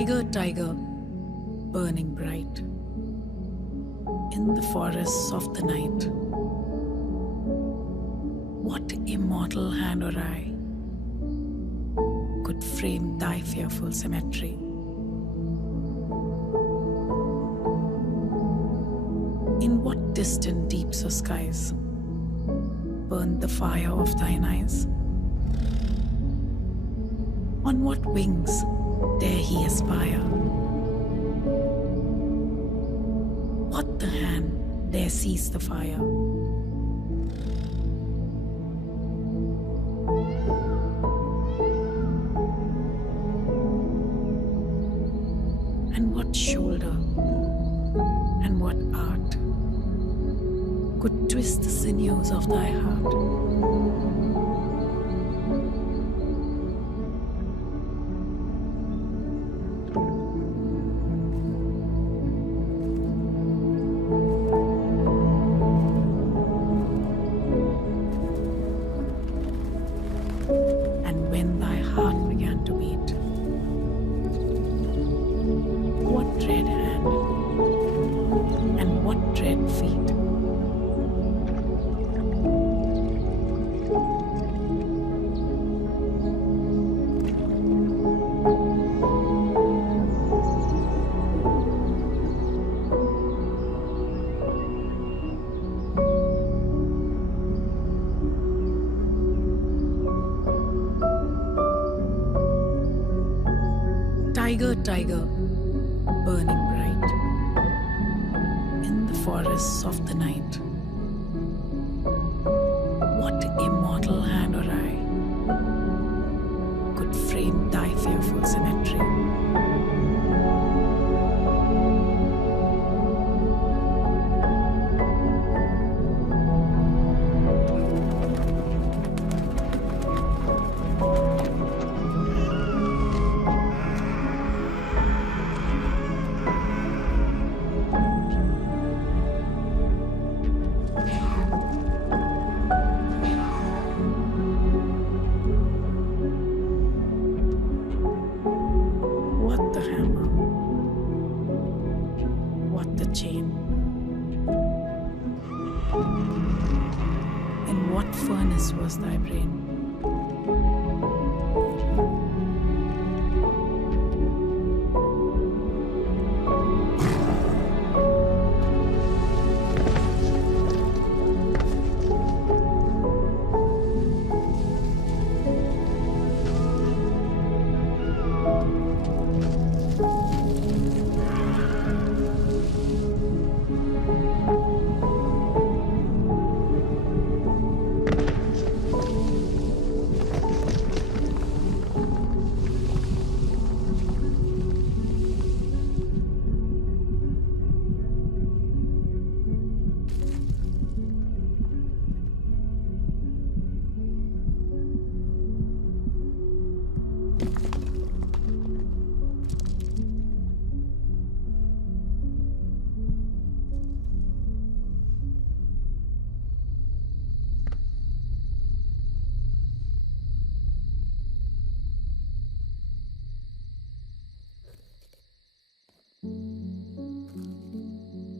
Tiger, tiger, burning bright in the forests of the night. What immortal hand or eye could frame thy fearful symmetry? In what distant deeps or skies burned the fire of thine eyes? On what wings dare he aspire? What the hand dare seize the fire? And what shoulder and what art could twist the sinews of thy heart? And when thy heart began to beat, what dread hand and what dread feet? Tiger, tiger, burning bright in the forests of the night. What immortal hand or eye could frame thy fearful symmetry? What the hammer? What the chain? In what furnace was thy brain?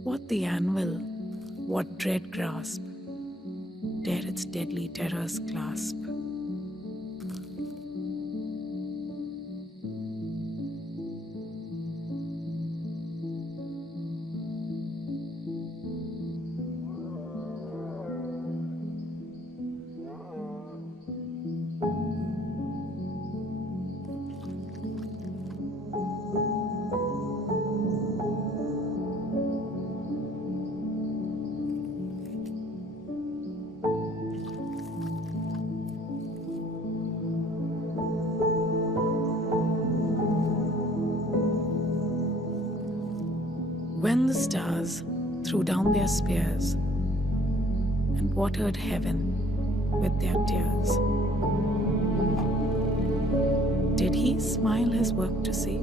What the anvil, what dread grasp dare its deadly terrors clasp? When the stars threw down their spears and watered heaven with their tears, did he smile his work to see?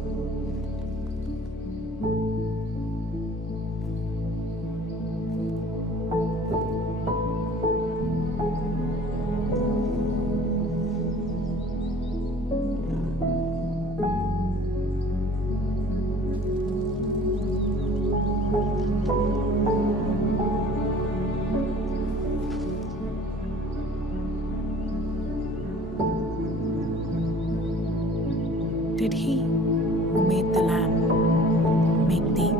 did he who made the lamb make thee?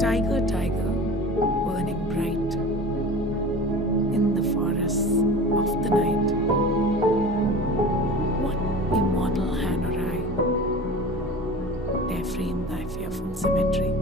Tiger, tiger, burning bright in the forests of the night, what immortal hand or eye dare frame thy fearful symmetry?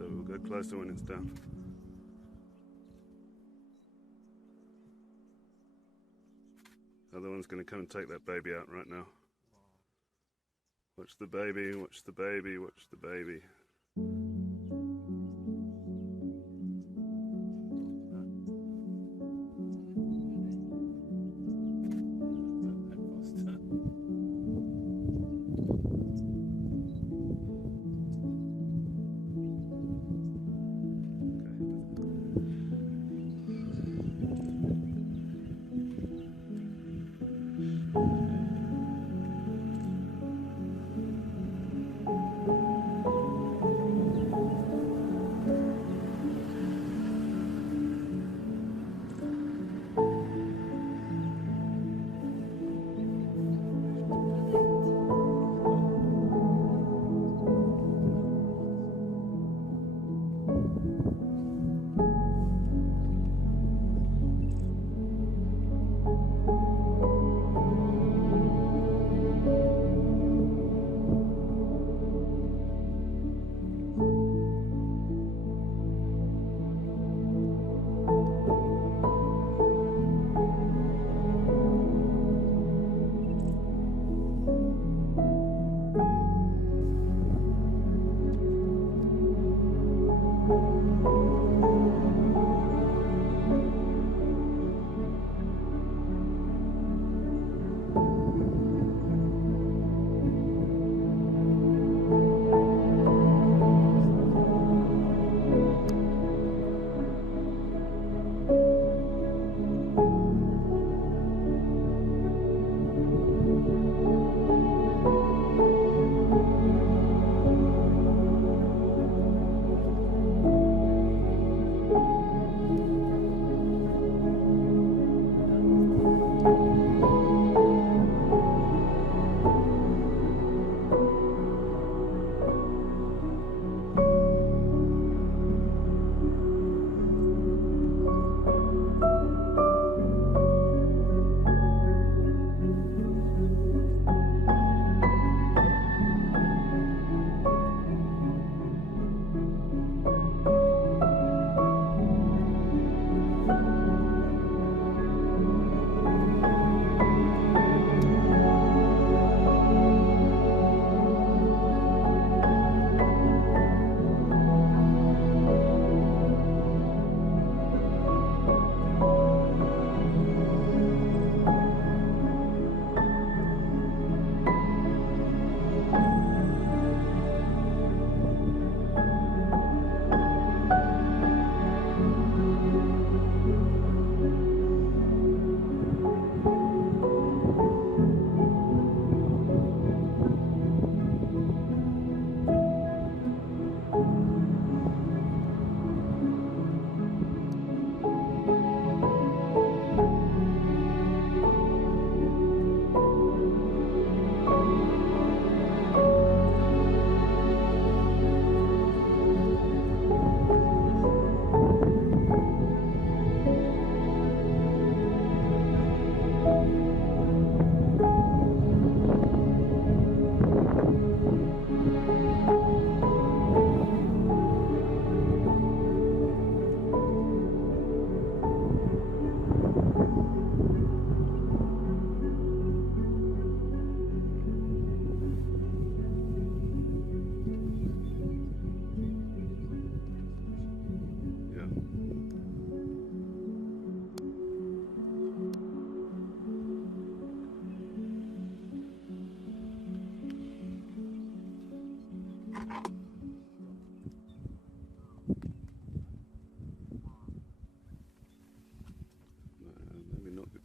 We'll go closer when it's down. The other one's going to come and take that baby out right now. Watch the baby, watch the baby, watch the baby.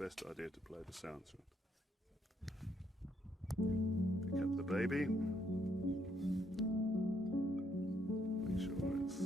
best idea to play the sounds. Pick up the baby. Make sure it's